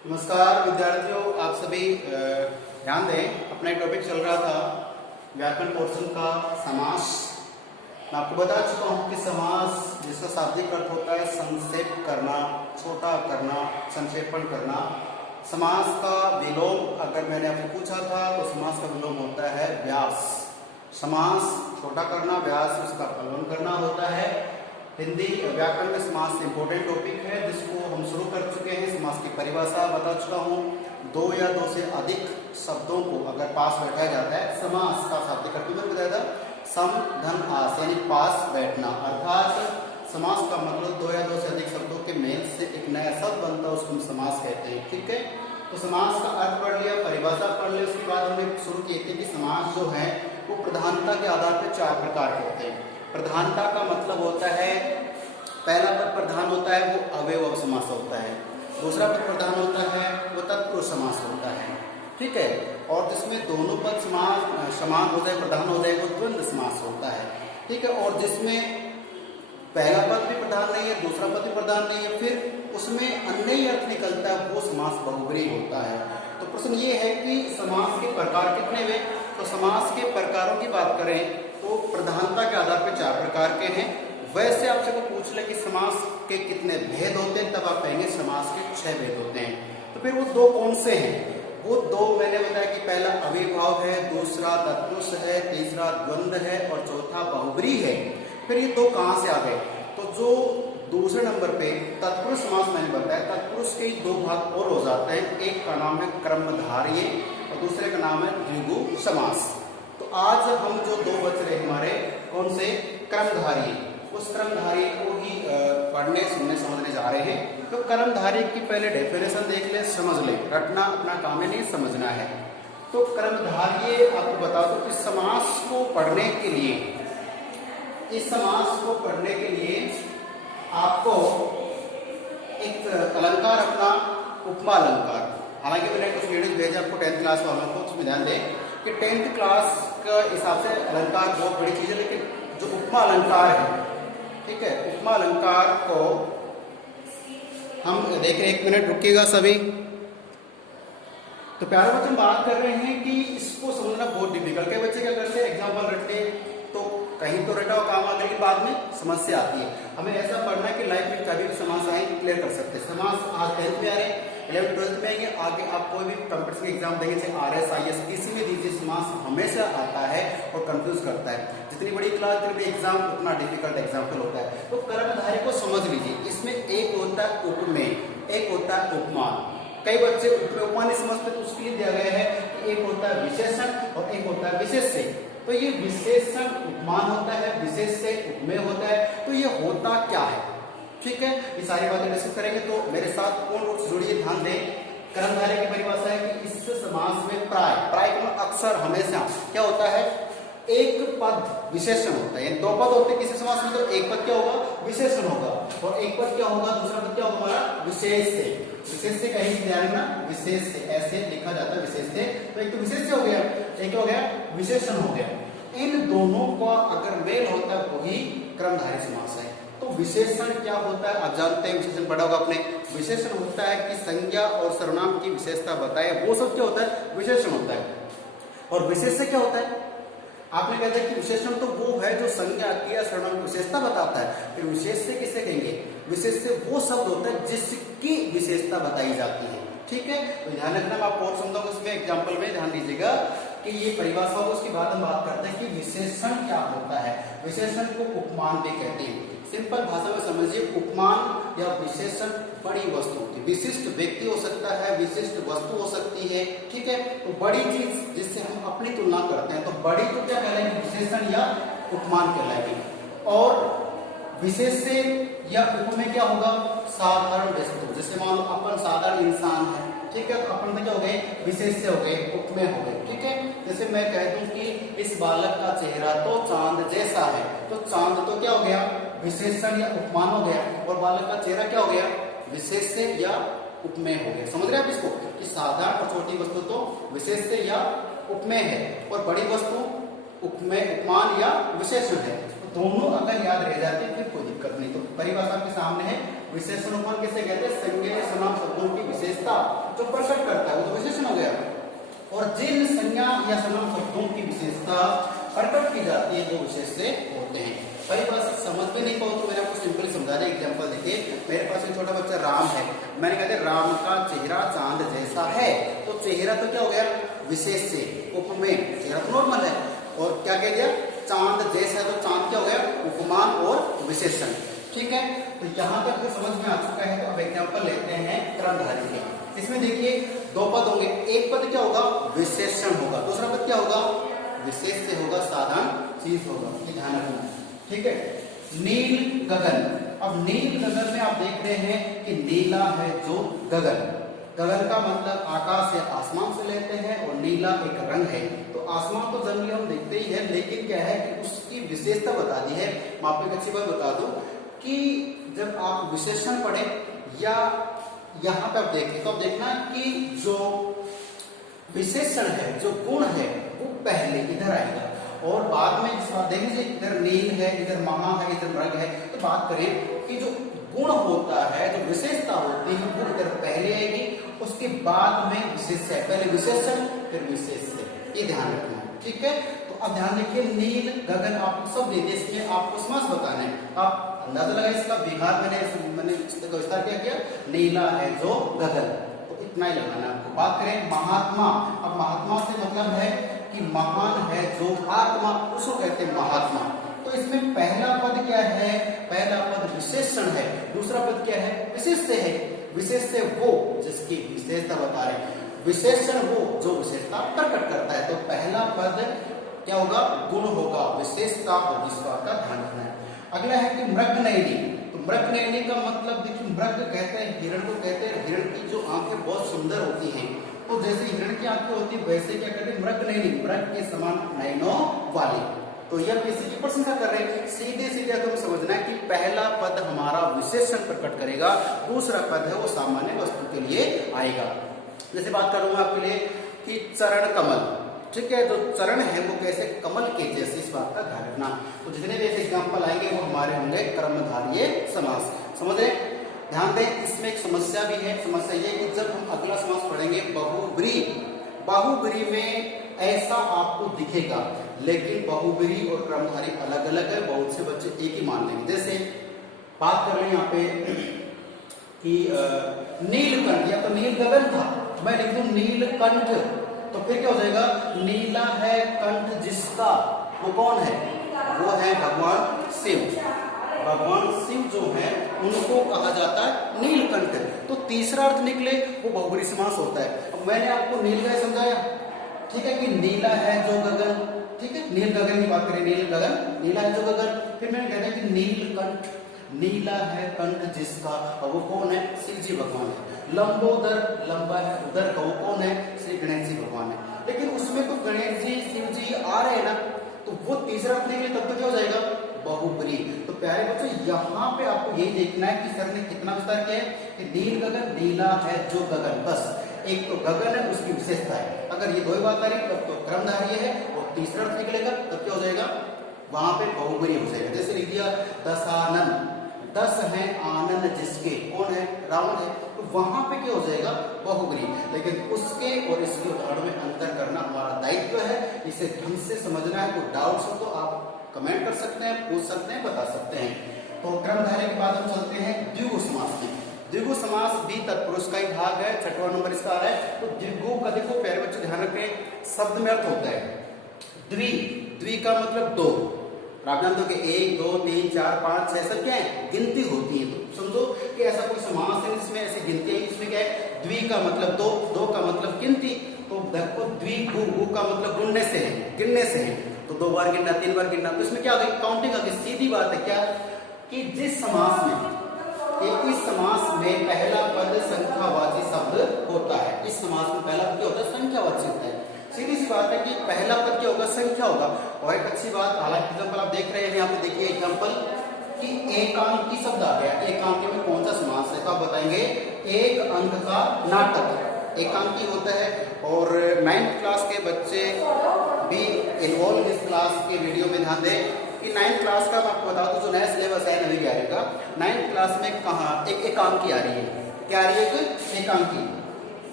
नमस्कार विद्यार्थियों, आप सभी ध्यान दें। अपना टॉपिक चल रहा था व्याकरण पोर्शन का समास। मैं आपको बता चुका हूं कि समास जिसका शाब्दिक अर्थ होता है संक्षेप करना, छोटा करना, संक्षेपण करना। समास का विलोम अगर मैंने आपसे पूछा था तो समास का विलोम होता है व्यास। समास छोटा करना, व्यास उसका फलन करना होता है। हिंदी व्याकरण में समास इंपॉर्टेंट टॉपिक है जिसको हम शुरू कर चुके हैं। समास की परिभाषा बता चुका हूँ। दो या दो से अधिक शब्दों को अगर पास बैठाया जाता है, समास का शाब्दिक अर्थ में बताया था सम धन आस, यानी पास बैठना। अर्थात समास का मतलब दो या दो से अधिक शब्दों के मेल से एक नया शब्द बनता है, उसको हम समास कहते हैं। ठीक है, तो समास का अर्थ पढ़ लिया, परिभाषा पढ़ लिया। उसके बाद हमने शुरू किए थे कि समास जो है वो प्रधानता के आधार पर चार प्रकार के होते हैं। प्रधानता का मतलब होता है, पहला पद प्रधान होता है वो अवयव समास होता है। दूसरा पद प्रधान होता है वो तत्पुरुष समास होता है। ठीक है, और जिसमें दोनों पद समान हो जाए, प्रधान हो जाए, वो द्वंद्व समास होता है। ठीक है, और जिसमें पहला पद भी प्रधान नहीं है, दूसरा पद भी प्रधान नहीं है, फिर उसमें अन्य ही अर्थ निकलता है, वो समास बहुब्रीहि होता है। तो प्रश्न ये है कि समास के प्रकार कितने हुए? तो समास के प्रकारों की बात करें तो प्रधानता के आधार पर चार प्रकार के हैं। वैसे आपसे को पूछ ले कि समास के कितने भेद होते हैं, तब आप कहेंगे समास के 6 भेद होते हैं। तो फिर वो दो कौन से हैं? वो दो मैंने बताया कि पहला अविभाव है, दूसरा तत्पुरुष है, तीसरा द्वंद्व है और चौथा बहुब्रीहि है। फिर ये दो कहां से आ गए? तो जो दूसरे नंबर पे तत्पुरुष समास मैंने बताया, तत्पुरुष के दो भाग और हो जाते हैं। एक का नाम है क्रमधारय और दूसरे का नाम है द्विगु समास। तो आज हम जो दो बच रहे हमारे कौन से? क्रमधारय। उस क्रमधारय को ही पढ़ने सुनने समझने जा रहे हैं। तो क्रमधारय की पहले डेफिनेशन देख ले, समझ ले। रटना अपना काम है, नहीं समझना है। तो क्रमधारय आपको बता दो कि समास को पढ़ने के लिए, इस समास को पढ़ने के लिए आपको एक अलंकार अपना उपमा अलंकार। हालांकि मैंने कुछ वीडियोज भेजे आपको 10th क्लास वालों को, उसमें ध्यान दें कि 10th क्लास का हिसाब से अलंकार बहुत बड़ी चीज है, लेकिन जो उपमा अलंकार है, ठीक है, उपमा अलंकार को हम देखें। 1 मिनट रुकिएगा सभी। तो प्यारे बच्चे, हम बात कर रहे हैं कि इसको समझना बहुत डिफिकल्ट है। बच्चे क्या करते हैं, एग्जाम्पल रटते तो कहीं तो रटा काम आ गई, बाद में समस्या आती है। हमें ऐसा पढ़ना है कि लाइफ में कभी भी समास आए क्लियर कर सकते हैं। समास आज 10th में आ रहे हैं, 11th 12th में आएंगे, आगे आप कोई भी कंपटीशन एग्जाम देंगे, जैसे RS IS, किसी में दीजिए, समास हमेशा आता है और कंफ्यूज करता है। जितनी बड़ी क्लास, जितनी बड़ी एग्जाम, उतना डिफिकल्ट एग्जाम्पल होता है। तो कर्मधारय को समझ लीजिए। इसमें एक होता है उपमेय, एक होता है उपमान। कई बच्चे उपमान नहीं समझते, तो उसके लिए दिया गया है कि एक होता है विशेषण और एक होता है विशेष्य। तो ये विशेषण उपमान होता है, विशेष्य उपमेय होता है। तो ये होता क्या है? ठीक है, ये सारी बातें डिस्कस करेंगे। तो मेरे साथ पूर्ण रूप से जुड़िए, ध्यान दें। कर्मधारय की परिभाषा है कि इस समास में प्राय का अक्सर हमेशा क्या होता है? एक पद विशेषण होता है। दो पद होते हैं किसी समास में, तो एक पद क्या होगा? विशेषण होगा, और एक पद क्या होगा? दूसरा पद क्या होगा हमारा? विशेष्य। विशेष्य कहीं ध्यान रखना, विशेष्य ऐसे लिखा जाता है, विशेष्य। तो एक तो विशेष्य हो गया, एक हो गया विशेषण हो गया। इन दोनों का अगर मेल होता है वही क्रमधारय समास है। तो विशेषण क्या होता है? आप जानते हैं, विशेषण पढ़ा होगा आपने। विशेषण होता है कि संज्ञा और सर्वनाम की विशेषता बताए, वो सब क्या होता है? विशेषण होता है। और विशेष्य क्या होता है? आपने कहते हैं कि विशेषण तो वो है जो संज्ञा की सर्वनाम की विशेषता बताता है। फिर विशेष्य किसे कहेंगे? विशेष्य वो शब्द होता है जिसकी विशेषता बताई जाती है। ठीक है, तो ध्यान रखना। मैं आपको और समझाऊंगा इसमें एग्जाम्पल में, ध्यान दीजिएगा कि ये परिभाषा हो, उसके बाद हम बात करते हैं कि विशेषण क्या होता है। विशेषण को उपमान भी कहते हैं। सिंपल भाषा में समझिए, उपमान या विशेषण बड़ी वस्तु होती है। विशिष्ट व्यक्ति हो सकता है, विशिष्ट वस्तु हो सकती है। ठीक है, तो बड़ी चीज जिससे हम अपनी तुलना करते हैं, तो बड़ी तो क्या कहलाएगी? विशेषण या उपमान कहलाएगी। और विशेष्य या उपमेय क्या होगा? साधारण वस्तु। जैसे मान लो अपन साधारण इंसान है, ठीक है, तो अपन क्या हो गए? विशेष्य हो गए, उपमेय हो गए। ठीक है, जैसे मैं कह दूं कि इस बालक का चेहरा तो चांद जैसा है, तो चांद तो क्या हो गया? विशेषण या उपमान हो गया। और बालक का चेहरा क्या हो गया? विशेष्य या उपमेय हो गया। समझ रहे हैं आप इसको कि साधारण और छोटी वस्तु तो विशेष्य या उपमेय है, और बड़ी वस्तु उपमेय, उपमान या विशेषण है। दोनों अगर याद रह जाते फिर कोई दिक्कत नहीं। तो परिभाषा आपके सामने है। विशेषण उपमान किसे कहते हैं? संज्ञा या सर्वनाम शब्दों की विशेषता जो प्रकट करता है वो तो विशेषण हो गया। और जिन संज्ञा या सर्वनाम शब्दों की विशेषता प्रकट की जाती है वो विशेष से होते हैं। कई बार से समझ में नहीं पाओ तो मैंने आपको सिंपली समझा दिया। एग्जांपल देखिए, मेरे पास एक छोटा बच्चा राम है, मैंने कहते राम का चेहरा चांद जैसा है, तो चेहरा तो क्या हो गया विशेष से, उपमेय, चेहरा तो नॉर्मल है, और क्या कह दिया चांद जैसा है, तो चांद क्या हो गया उपमान और विशेषण। ठीक है, तो यहाँ तक तो समझ में आ चुका है। तो अब एग्जाम्पल लेते हैं क्रमधारी के। इसमें देखिए दो पद होंगे, एक पद क्या होगा विशेषण होगा, दूसरा पद क्या होगा विशेष से होगा, साधारण चीज होगा, ध्यान रखना। ठीक है, नील गगन। अब नील गगन में आप देख रहे हैं कि नीला है जो गगन, गगन का मतलब आकाश या आसमान से लेते हैं, और नीला एक रंग है। तो आसमान तो जनरली हम देखते ही है, लेकिन क्या है कि उसकी विशेषता बता दी है। मैं आपको एक अच्छी बात बता दूं कि जब आप विशेषण पढ़े या यहाँ पे आप देखें तो आप देखना कि जो विशेषण है, जो गुण है, वो पहले इधर आएगा, और बाद में देख लीजिए इधर नील है, इधर महा है, इधर मृग है। तो बात करें कि जो गुण होता है, जो विशेषता होती है, वो इधर पहले आएगी, उसके बाद में विशेष है, पहले विशेषण फिर विशेष है, ये ध्यान रखना। ठीक है, तो अब ध्यान रखिए नील गगन आपको सब देते, इसमें आपको समास बताना है। आप अंदाजा लगाए इसका विभाग मैंने विस्तार क्या किया, नीला है जो गगन, तो इतना ही लगाना है आपको। बात करें महात्मा, अब महात्मा से मतलब है कि महान है जो आत्मा, उसको कहते हैं महात्मा। तो इसमें पहला पद क्या है, पहला पद विशेषण है, दूसरा पद क्या है विशेष से है। विशेष से वो जिसकी विशेषता बता रहे हैं, विशेषण वो जो विशेषता प्रकट करता है। तो पहला पद क्या होगा गुण होगा, विशेषता होगी, इस बात का ध्यान रखना है। अगला है कि मृगनयनी। तो मृगनयनी का मतलब देखिए, मृग कहते हैं हिरण को, कहते हैं हिरण की जो आंखें बहुत सुंदर होती हैं, तो जैसे हिरण की आंखें होती है वैसे क्या कहते हैं मृगनयनी, मृग के समान नयनों वाली। तो यह किसी की प्रशंसा कर रहे हैं। सीधे सीधे तुम समझना है कि पहला पद हमारा विशेषण प्रकट करेगा, दूसरा पद है वो सामान्य वस्तु के लिए आएगा। जैसे बात करूंगा आपके लिए कि चरण कमल, ठीक है, जो चरण है वो कैसे कमल के जैसे, इस बात का ध्यान रखना। तो जितने भी ऐसे एग्जाम्पल आएंगे वो हमारे होंगे कर्मधारय समास। समझ रहे, ध्यान दें। इसमें एक समस्या भी है, समस्या ये कि जब हम अगला समास पढ़ेंगे बहुब्रीहि, बहुब्रीहि में ऐसा आपको दिखेगा, लेकिन बहुब्रीहि और कर्मधारय अलग अलग है, बहुत से बच्चे एक ही मान लेंगे। जैसे बात कर रहे हैं यहाँ पे कि नीलकंठ, या तो नील गगन था, मैं लिख दूं नीलकंठ, तो फिर क्या हो जाएगा नीला है कंठ जिसका, वो कौन है, वो है भगवान शिव। भगवान शिव जो है उनको कहा जाता है नीलकंठ। तो तीसरा अर्थ निकले वो बहुब्रीहि समास होता है। अब मैंने आपको नील का समझाया, ठीक है, कि नीला है जो गगन, ठीक है, नील गगन की बात करें, नील गगन, नीला है जो गगन। फिर मैंने कहता है कि नीलकंठ, नीला है कंठ जिसका, और वो कौन है शिव जी भगवान है। लंबोदर, लंबा है उदर का, वो कौन है श्री गणेश जी भगवान है। लेकिन उसमें तो गणेश जी शिव जी आ रहे हैं ना, तो वो तीसरा अपने के लिए तब तो क्या हो जाएगा बहुब्रीहि। तो प्यारे बच्चों यहाँ पे आपको यही देखना है कि सर ने कितना विस्तार किया है कि नील गगन, नीला है जो गगन, बस एक तो गगन है उसकी विशेषता है। अगर ये दो ही बात आ रही तब तो क्रमधारय है, और तीसरा अर्थ निकलेगा तब क्या हो जाएगा वहां पे बहुब्रीहि हो जाएगा। जैसे लिख दिया दशानन, 10 है आनंद जिसके, कौन है रावण है, तो वहां पे क्या हो जाएगा बहुब्रीहि। लेकिन उसके और इसके उदाहरण में अंतर करना हमारा दायित्व है, इसे ढंग से समझना है। कोई डाउट्स हो तो आप कमेंट कर सकते हैं, पूछ सकते हैं, बता सकते हैं। तो क्रमधारय के बाद हम चलते हैं द्विगु समास में। द्विगु समास भी तत्पुरुष का ही भाग है, 6वां नंबर इसका आ रहा है। तो द्विगु का देखो प्यारे बच्चे ध्यान रखें, शब्द में अर्थ होता है द्वि, द्वि का मतलब दो। आप जानते हो कि 1 2 3 4 5 6 सब क्या है गिनती होती है। तो समझो कि ऐसा कोई समास है जिसमें ऐसी गिनती है, इसमें क्या है द्वि का मतलब दो, दो का मतलब गिनती। तो देखो द्विगु, गु का मतलब गुणने से है, गिनने से है, तो 2 बार गिनना 3 बार गिनना, तो इसमें क्या आ गई काउंटिंग आ गई। सीधी बात है क्या कि जिस समास में, इस समास में पहला पद संख्यावाची शब्द होता है, इस समास में पहला पद क्या होता है संख्यावाची होता है। सीधी सी बात है कि पहला पद क्या होगा संख्या होगा। और एक अच्छी बात, हालांकि एग्जाम्पल आप देख रहे हैं यहाँ पे, देखिए एग्जाम्पल कि एकांकी शब्द आ गया। एकांकी में कौन सा समास है तो आप बताएंगे एक अंक का नाटक एकांकी होता है। और 9th क्लास के बच्चे भी इन्वॉल्व इस क्लास के वीडियो में ध्यान दें कि 9th क्लास का मैं आपको बता दूं जो नया सिलेबस है नवी ग्यारहवीं का, 9th क्लास में कहाँ एक एकांकी आ रही है, क्या आ रही है एक एकांकी।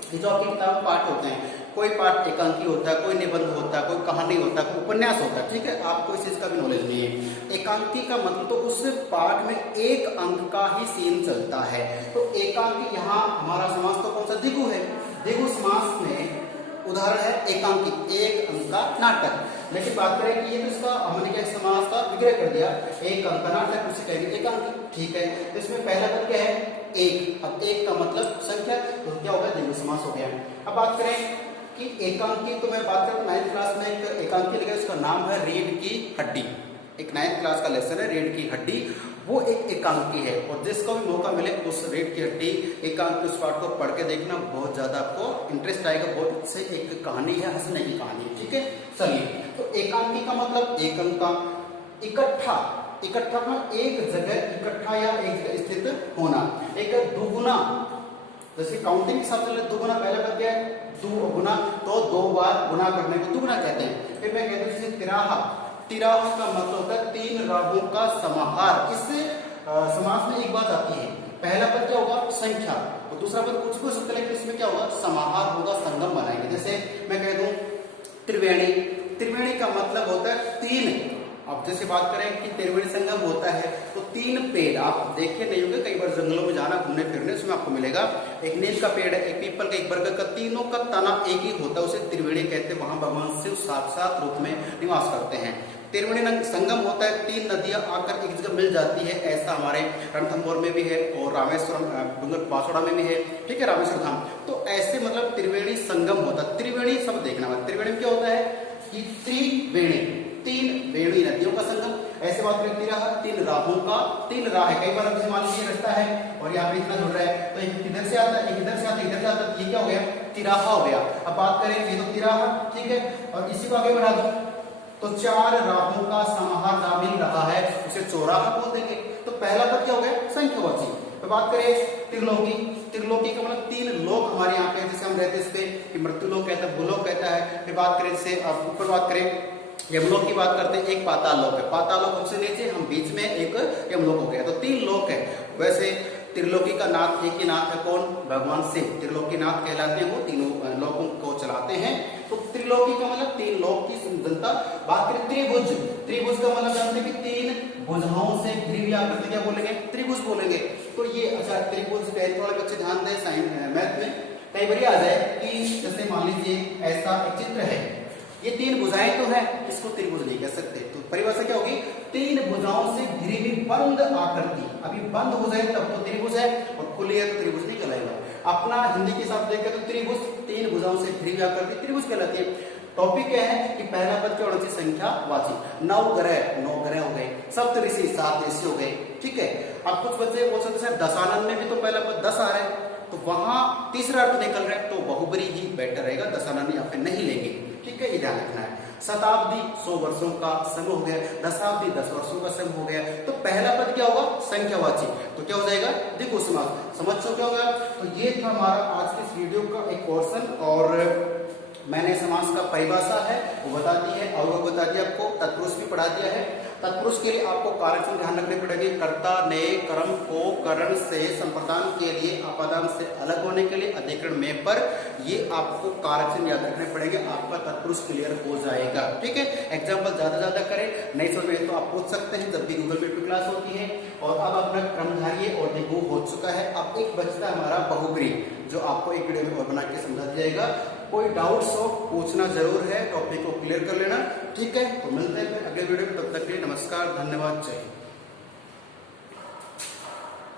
ये जो आपकी किताब में पाठ होते हैं, कोई पाठ एकांकी होता है, कोई निबंध होता है, कोई कहानी होता है, कोई उपन्यास होता है, ठीक है, आपको इस चीज का भी नॉलेज नहीं है। एकांकी का मतलब तो उस पाठ में एक अंक का ही सीन चलता है। तो एकांकी यहाँ हमारा समास तो कौन सा, द्विगु है। द्विगु समास में उदाहरण है एकांकी, एक अंक का नाटक। लेकिन बात करें कि ये तो इसका हमने क्या समास का विग्रह कर दिया, एक अंक का नाटक, उसे कहेंगे एकांकी, ठीक है। तो इसमें पहला पद क्या है, एक। अब एक का मतलब संख्या, तो क्या होगा, द्विगु समास हो गया। अब बात करें कि एकांकी, तो मैं बात करूं 9th क्लास में एक एकांकी लगा, उसका नाम है रीढ़ की हड्डी। एक 9th क्लास का लेसन है रीढ़ की हड्डी, वो एक एकांकी है। और जिसको भी मौका मिले उस रीढ़ की हड्डी एकांकी उस पाठ को पढ़ के देखना, बहुत ज्यादा आपको इंटरेस्ट आएगा। बहुत से एक कहानी है, हंसने की कहानी है, ठीक है। चलिए, तो एकांकी का मतलब एक अंक का। इकट्ठा, इकट्ठा का एक जगह इकट्ठा या एक जगह स्थित होना। एक दुगुना, जैसे काउंटिंग के हिसाब से दुगुना, पहले बात क्या है, दुगुना, तो 2 बार गुना करने को दुगुना कहते हैं। फिर मैं कहता हूँ जैसे तिराहा, तिराहा का मतलब होता है 3 राहों का समाहार। इससे समास में एक बात आती है, पहला पद क्या होगा, संख्या, और दूसरा पद कुछ हो सकता है, लेकिन इसमें क्या होगा, समाहार होगा, संगम बनाएंगे। जैसे मैं कह दूं त्रिवेणी, त्रिवेणी का मतलब होता है 3। अब जैसे बात करें कि त्रिवेणी संगम होता है तो 3 पेड़, आप देखे नहीं होंगे, कई बार जंगलों में जाना घूमने फिरने, उसमें आपको मिलेगा एक नीम का पेड़ है, एक पीपल का, एक बरगद का, तीनों का तना एक ही होता है, उसे त्रिवेणी कहते हैं। वहां भगवान शिव साक्षात रूप में निवास करते हैं। त्रिवेणी संगम होता है, 3 नदियां आकर एक जगह मिल जाती है, ऐसा हमारे रणथंभौर में भी है और रामेश्वरम डूंगर बांसवाड़ा में भी है, ठीक है, रामेश्वर धाम। तो ऐसे मतलब त्रिवेणी संगम होता है। त्रिवेणी सब देखना है, त्रिवेणी में क्या होता है कि त्रिवेणी, 3 वेणी नदियों का संगम। ऐसे बात करें तिराहा, 3 राहों का, 3 राह है, कई बार जैसे मान लीजिए रास्ता है और यहाँ पे इतना जुड़ रहा है, तो एक इधर से आता है, एक इधर से आता है, इधर से आता है, ये क्या हो गया, तिराहा हो गया। अब बात करें ये तो तिराहा, ठीक है, और इसी को आगे बढ़ा दो तो 4 राहों का समाहार जहां मिल रहा है उसे चौराहा बोल देंगे। तो पहला पद क्या हो गया, संख्यावाची। तो बात करें त्रिलोकी, त्रिलोकी का मतलब 3 लोक हमारे यहाँ पे, जैसे हम रहते इस पे कि मृत्युलोक कहता है, भूलोक कहता है। फिर बात करें जैसे अब ऊपर बात करें यमलोक की बात करते हैं, एक पाताल लोक है, पाताल लोक हमसे नीचे, हम बीच में एक यमलोक हो गया, तो 3 लोक है। वैसे त्रिलोकी का नाथ एक ही नाथ है, कौन, भगवान शिव त्रिलोकी नाथ कहलाते हैं, वो तीनों लोकों को चलाते हैं। तो त्रिलोकी का मतलब 3 लोक की जनता। बात करें त्रिभुज, त्रिभुज का मतलब जानते हैं कि 3 भुजाओं से घिरी हुई आकृति क्या बोलेंगे, त्रिभुज बोलेंगे। तो ये अच्छा त्रिभुज, वाले बच्चे ध्यान दें, साइंस मैथ में कई बार आ जाए कि जैसे मान लीजिए ऐसा एक चित्र है, ये 3 भुजाएं तो है, इसको त्रिभुज नहीं कह सकते। तो परिभाषा क्या होगी, 3 भुजाओं से घिरी हुई बंद आकृति। अभी बंद हो जाए तब तो त्रिभुज है, और खुली है तो त्रिभुज नहीं कहलाएगा। अपना हिंदी के हिसाब से देखें तो त्रिभुज 3 भुजाओं से घिरी हुई आकृति त्रिभुज कहलाती है। टॉपिक क्या है कि पहला पद क्या होना चाहिए, संख्यावाची। 9 ग्रह हो गए, सप्तऋषि 7 ऋषि हो गए, ठीक है। अब कुछ बच्चे बोल सकते हैं दशानन में भी तो पहला पद 10 आ रहा है, तो वहां तीसरा अर्थ निकल रहा है, तो बहुब्री ही बेटर रहेगा, दशानन यहाँ पे नहीं लेंगे, ठीक है, ये ध्यान रखना है। शताब्दी 100 वर्षों का सम हो गया, दशाब्दी 10 वर्षों का सम हो गया। तो पहला पद क्या होगा, संख्यावाची, तो क्या हो जाएगा, द्विगु समास। समझ चुके होगा। तो ये था हमारा आज के इस वीडियो का एक पोर्शन, और मैंने समास का परिभाषा है वो बता दी है, और वो बता दिया आपको, तत्पुरुष भी पढ़ा दिया है। तत्पुरुष के लिए आपको कारक ध्यान रखने पड़ेंगे, कर्ता ने कर्म को करण से संप्रदान के लिए, अपादान से अलग होने के लिए, अधिकरण में पर, ये आपको कारक याद रखने पड़ेंगे, आपका तत्पुरुष क्लियर हो जाएगा, ठीक है। एग्जाम्पल ज्यादा करें, नहीं समझ में तो आप पूछ सकते हैं जब भी गूगल मीट पे क्लास होती है। और अब अपना क्रमधारीय और द्विगु हो चुका है, अब एक बचता हमारा बहुब्री, जो आपको एक वीडियो में और बना के समझा दिया जाएगा। कोई डाउट्स हो पूछना जरूर है, टॉपिक को क्लियर कर लेना, ठीक है। तो मिलते हैं अगले वीडियो में, तब तक के लिए नमस्कार, धन्यवाद, जय हिंद।